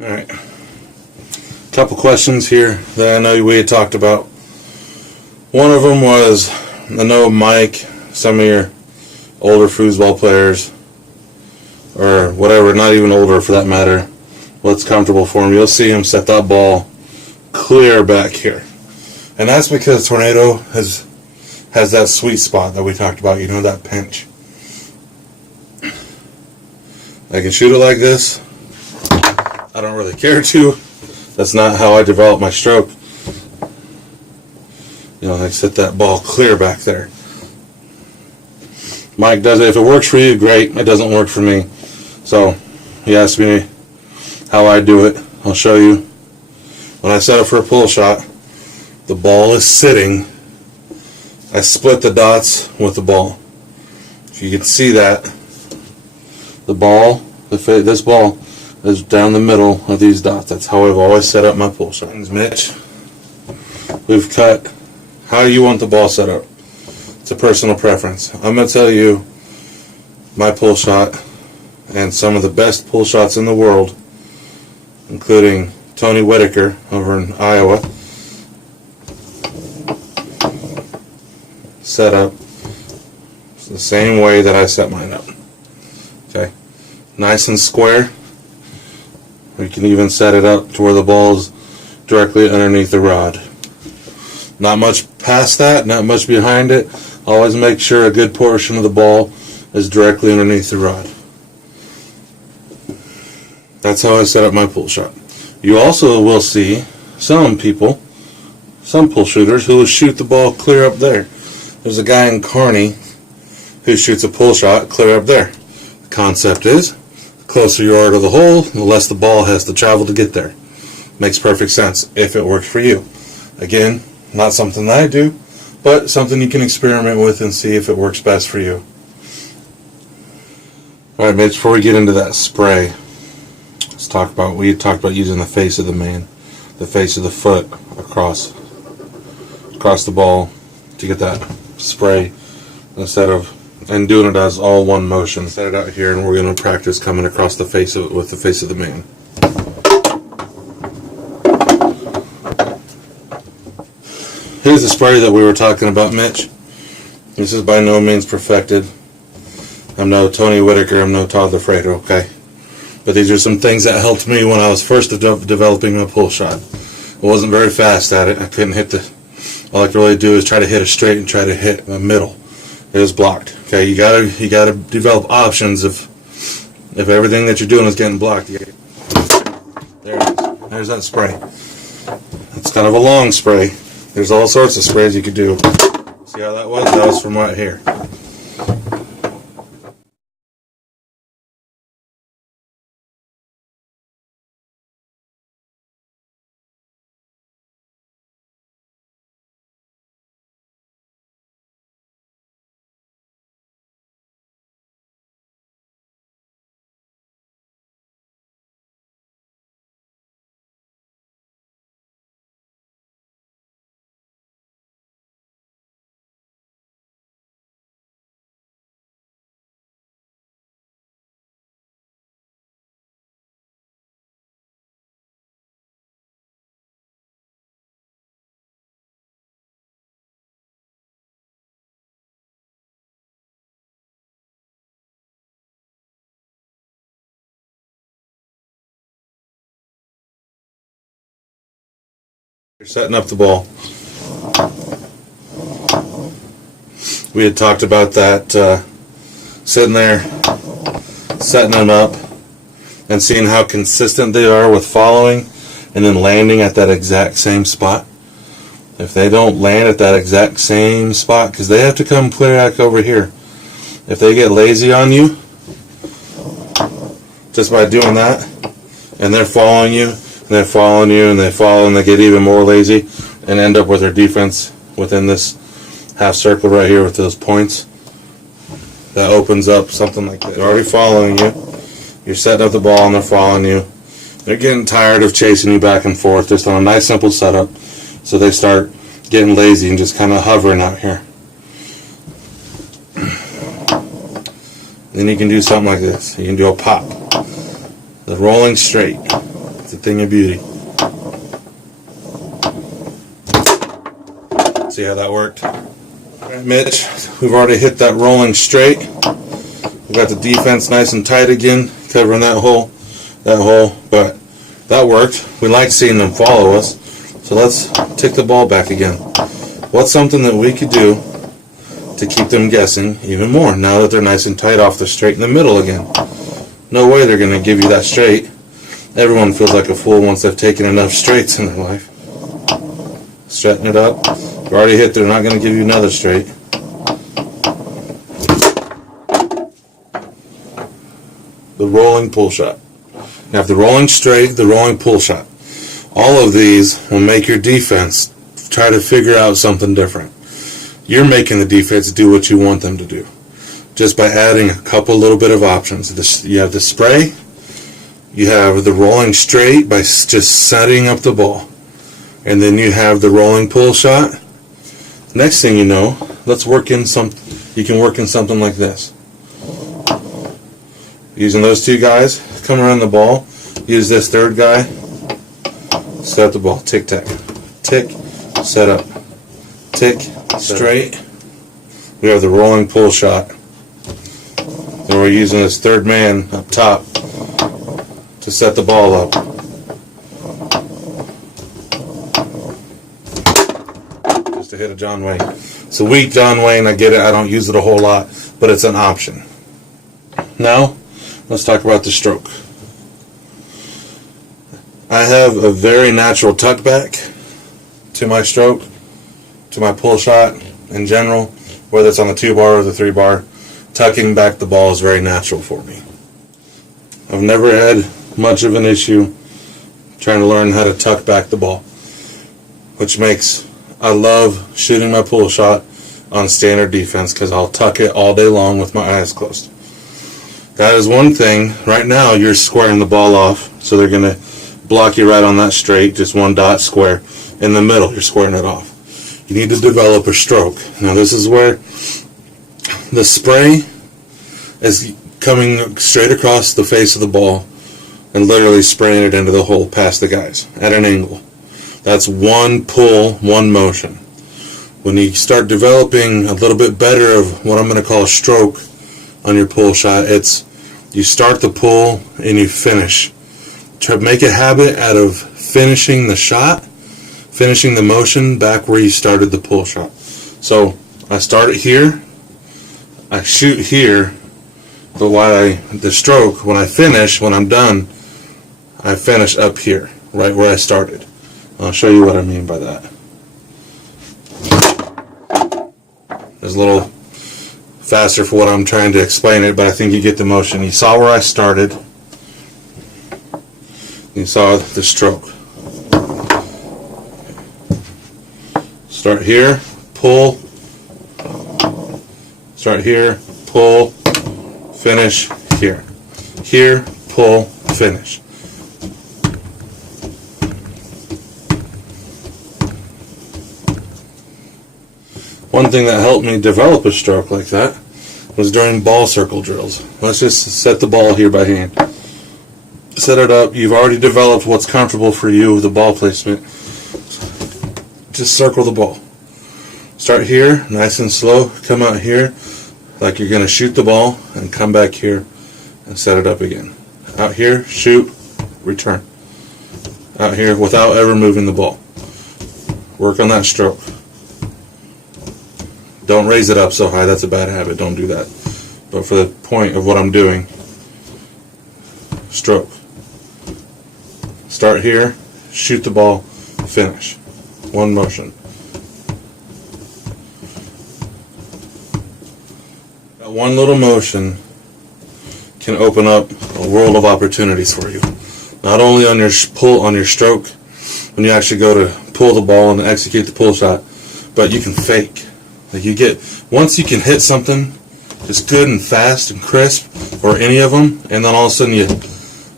Alright, couple questions here that I know we had talked about. One of them was, I know Mike, some of your older foosball players, or whatever, not even older for that matter, what's comfortable for him, you'll see him set that ball clear back here. And that's because Tornado has that sweet spot that we talked about, you know, that pinch. I can shoot it like this. I don't really care to. That's not how I develop my stroke. You know, I set that ball clear back there. Mike does it. If it works for you, great. It doesn't work for me. So, he asked me how I do it. I'll show you. When I set up for a pull shot, the ball is sitting. I split the dots with the ball. If you can see that, the ball, this ball, is down the middle of these dots. That's how I've always set up my pull shot. Mitch, we've cut how you want the ball set up. It's a personal preference. I'm going to tell you my pull shot and some of the best pull shots in the world, including Tony Whitaker over in Iowa, set up the same way that I set mine up. Okay, nice and square. We can even set it up to where the ball's directly underneath the rod. Not much past that, not much behind it. Always make sure a good portion of the ball is directly underneath the rod. That's how I set up my pull shot. You also will see some people, some pull shooters, who will shoot the ball clear up there. There's a guy in Kearney who shoots a pull shot clear up there. The concept is, the closer you are to the hole, the less the ball has to travel to get there. Makes perfect sense if it works for you. Again, not something that I do, but something you can experiment with and see if it works best for you. Alright, Mitch, before we get into that spray, let's talk about, we talked about using the face of the man, the face of the foot across the ball to get that spray instead of, and doing it as all one motion. Set it out here and we're going to practice coming across the face of it with the face of the man. Here's the spray that we were talking about, Mitch. This is by no means perfected. I'm no Tony Whitaker, I'm no Todd LaFredo, okay? But these are some things that helped me when I was first developing my pull shot. I wasn't very fast at it. I couldn't hit all I could really do is try to hit it straight and try to hit the middle. It was blocked. Okay, you gotta develop options if everything that you're doing is getting blocked. There it is. There's that spray. It's kind of a long spray. There's all sorts of sprays you could do. See how that was? That was from right here. You're setting up the ball. We had talked about that, sitting there, setting them up, and seeing how consistent they are with following, and then landing at that exact same spot. If they don't land at that exact same spot, because they have to come clear back over here. If they get lazy on you, just by doing that, and they're following you, and they're following you, and they follow, and they get even more lazy, and end up with their defense within this half circle right here with those points, that opens up something like that. They're already following you. You're setting up the ball, and they're following you. They're getting tired of chasing you back and forth just on a nice simple setup, so they start getting lazy and just kind of hovering out here. Then you can do something like this. You can do a pop. The rolling straight. It's a thing of beauty. See how that worked? Alright, Mitch, we've already hit that rolling straight. We got the defense nice and tight again, covering that hole, but that worked. We like seeing them follow us, so let's tick the ball back again. What's something that we could do to keep them guessing even more now that they're nice and tight off the straight in the middle again? No way they're going to give you that straight. Everyone feels like a fool once they've taken enough straights in their life. Straighten it up. You've already hit, they're not going to give you another straight. The rolling pull shot. You have the rolling straight, the rolling pull shot. All of these will make your defense try to figure out something different. You're making the defense do what you want them to do, just by adding a couple little bit of options. You have the spray, you have the rolling straight by just setting up the ball, and then you have the rolling pull shot. Next thing you know, let's work in you can work in something like this. Using those two guys, come around the ball, use this third guy, set up the ball, tick tack, tick, set up, tick, straight. We have the rolling pull shot. Then we're using this third man up top to set the ball up. Just to hit a John Wayne. It's a weak John Wayne, I get it, I don't use it a whole lot, but it's an option. Now, let's talk about the stroke. I have a very natural tuck back to my stroke, to my pull shot in general, whether it's on the 2-bar or the 3-bar. Tucking back the ball is very natural for me. I've never had much of an issue trying to learn how to tuck back the ball, which makes I love shooting my pull shot on standard defense because I'll tuck it all day long with my eyes closed. That is one thing. Right now you're squaring the ball off, so they're going to block you right on that straight, just one dot square. In the middle, you're squaring it off. You need to develop a stroke. Now this is where the spray is coming straight across the face of the ball and literally spraying it into the hole past the guys at an angle. That's one pull, one motion. When you start developing a little bit better of what I'm going to call a stroke on your pull shot, it's you start the pull and you finish. Try to make a habit out of finishing the shot, finishing the motion back where you started the pull shot. So I start it here, I shoot here, but the stroke, when I finish, when I'm done, I finish up here, right where I started. I'll show you what I mean by that. It's a little faster for what I'm trying to explain it, but I think you get the motion. You saw where I started. You saw the stroke. Start here, pull. Start here, pull, finish here. Here, pull, finish. One thing that helped me develop a stroke like that was during ball circle drills. Let's just set the ball here by hand. Set it up. You've already developed what's comfortable for you with the ball placement. Just circle the ball. Start here, nice and slow. Come out here like you're going to shoot the ball and come back here and set it up again. Out here, shoot, return. Out here without ever moving the ball. Work on that stroke. Don't raise it up so high, that's a bad habit, don't do that. But for the point of what I'm doing, stroke. Start here, shoot the ball, finish. One motion. That one little motion can open up a world of opportunities for you. Not only on your pull, on your stroke, when you actually go to pull the ball and execute the pull shot, but you can fake. Like once you can hit something just good and fast and crisp, or any of them, and then all of a sudden you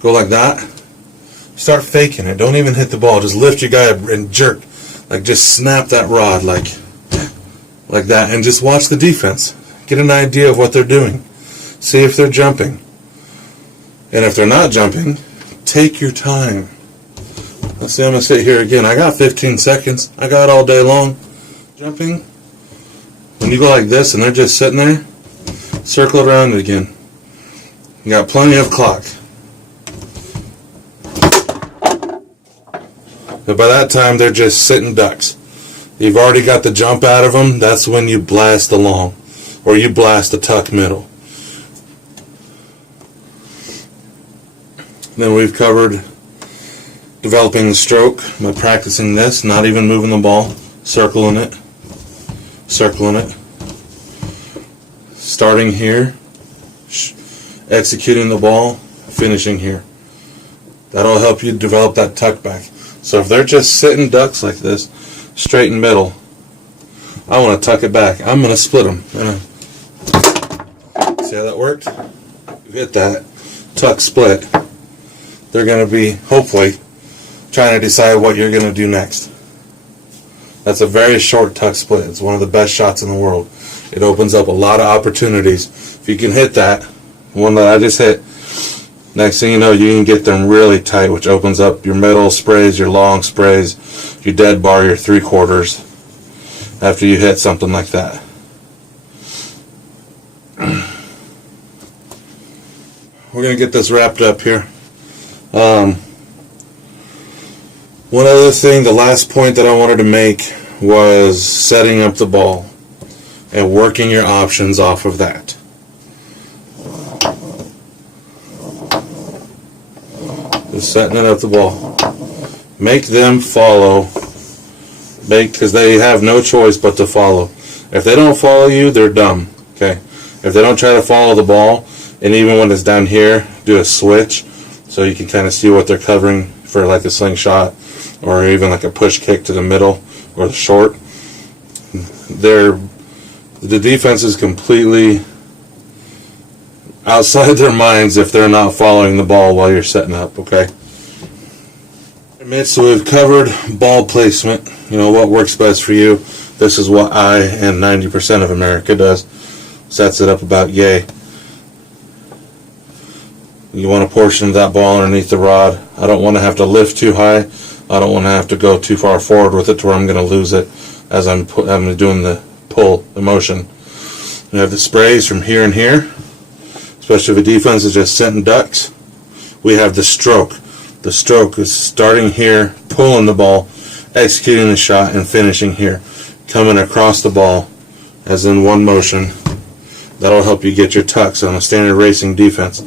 go like that, start faking it. Don't even hit the ball. Just lift your guy up and jerk. Like just snap that rod like that, and just watch the defense. Get an idea of what they're doing. See if they're jumping. And if they're not jumping, take your time. Let's see, I'm going to sit here again. I got 15 seconds. I got all day long. Jumping. When you go like this and they're just sitting there, circle around it again. You got plenty of clock. But by that time, they're just sitting ducks. You've already got the jump out of them. That's when you blast the long, or you blast the tuck middle. Then we've covered developing the stroke by practicing this, not even moving the ball, circling it, starting here, executing the ball, finishing here. That'll help you develop that tuck back. So if they're just sitting ducks like this, straight in middle, I want to tuck it back. I'm going to split them. See how that worked? You hit that tuck split. They're going to be, hopefully, trying to decide what you're going to do next. That's a very short tuck split. It's one of the best shots in the world. It opens up a lot of opportunities. If you can hit that, one that I just hit, next thing you know, you can get them really tight, which opens up your middle sprays, your long sprays, your dead bar, your 3/4 after you hit something like that. We're going to get this wrapped up here. One other thing, the last point that I wanted to make was setting up the ball and working your options off of that. Just setting it up the ball. Make them follow, because they have no choice but to follow. If they don't follow you, they're dumb. Okay. If they don't try to follow the ball, and even when it's down here, do a switch so you can kind of see what they're covering for, like a slingshot or even like a push kick to the middle or the short. The defense is completely outside their minds if they're not following the ball while you're setting up. Okay. Mitch, so we've covered ball placement. You know what works best for you. This is what I and 90% of America does. Sets it up about yay. You want a portion of that ball underneath the rod. I don't want to have to lift too high. I don't want to have to go too far forward with it to where I'm going to lose it as I'm doing the pull, the motion. You have the sprays from here and here, especially if the defense is just sitting ducks. We have the stroke. The stroke is starting here, pulling the ball, executing the shot, and finishing here. Coming across the ball as in one motion. That'll help you get your tucks on a standard racing defense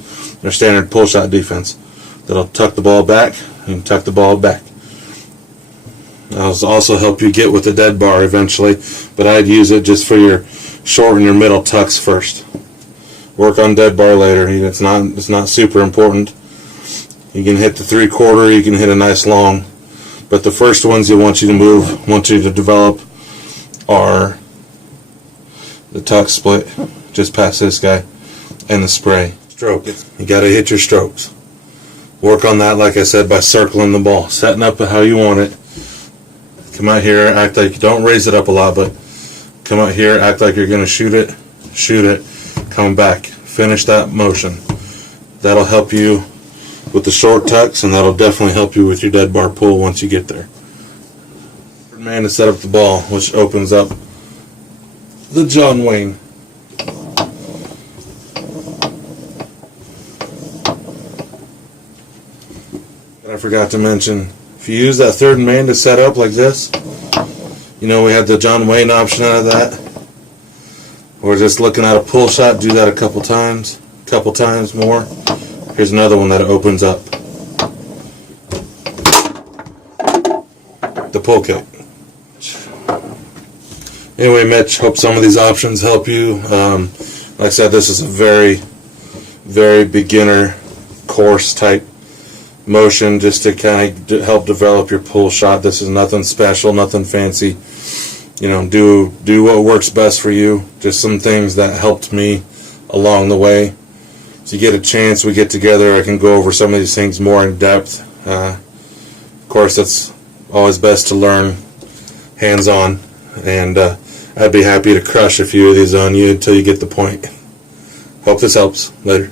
or standard pull shot defense. That'll tuck the ball back and tuck the ball back. That'll also help you get with the dead bar eventually, but I'd use it just for your short and your middle tucks first. Work on dead bar later. It's not super important. You can hit the 3/4, you can hit a nice long, but the first ones you want you to develop are the tuck split, just past this guy, and the spray. Stroke. You got to hit your strokes. Work on that, like I said, by circling the ball, setting up how you want it. Come out here, act like you don't raise it up a lot, but come out here, act like you're going to shoot it, come back, finish that motion. That'll help you with the short tucks, and that'll definitely help you with your dead bar pull once you get there. Third man to set up the ball, which opens up the John Wayne. And I forgot to mention, if you use that third man to set up like this, you know we had the John Wayne option out of that. We're just looking at a pull shot, do that a couple times more. Here's another one that opens up. The pull kick. Anyway, Mitch, hope some of these options help you. Like I said, this is a very, very beginner course type motion just to kind of help develop your pull shot. This is nothing special, nothing fancy. You know, do what works best for you. Just some things that helped me along the way. If you get a chance, we get together, I can go over some of these things more in depth. Of course, it's always best to learn hands-on, and I'd be happy to crush a few of these on you until you get the point. Hope this helps. Later.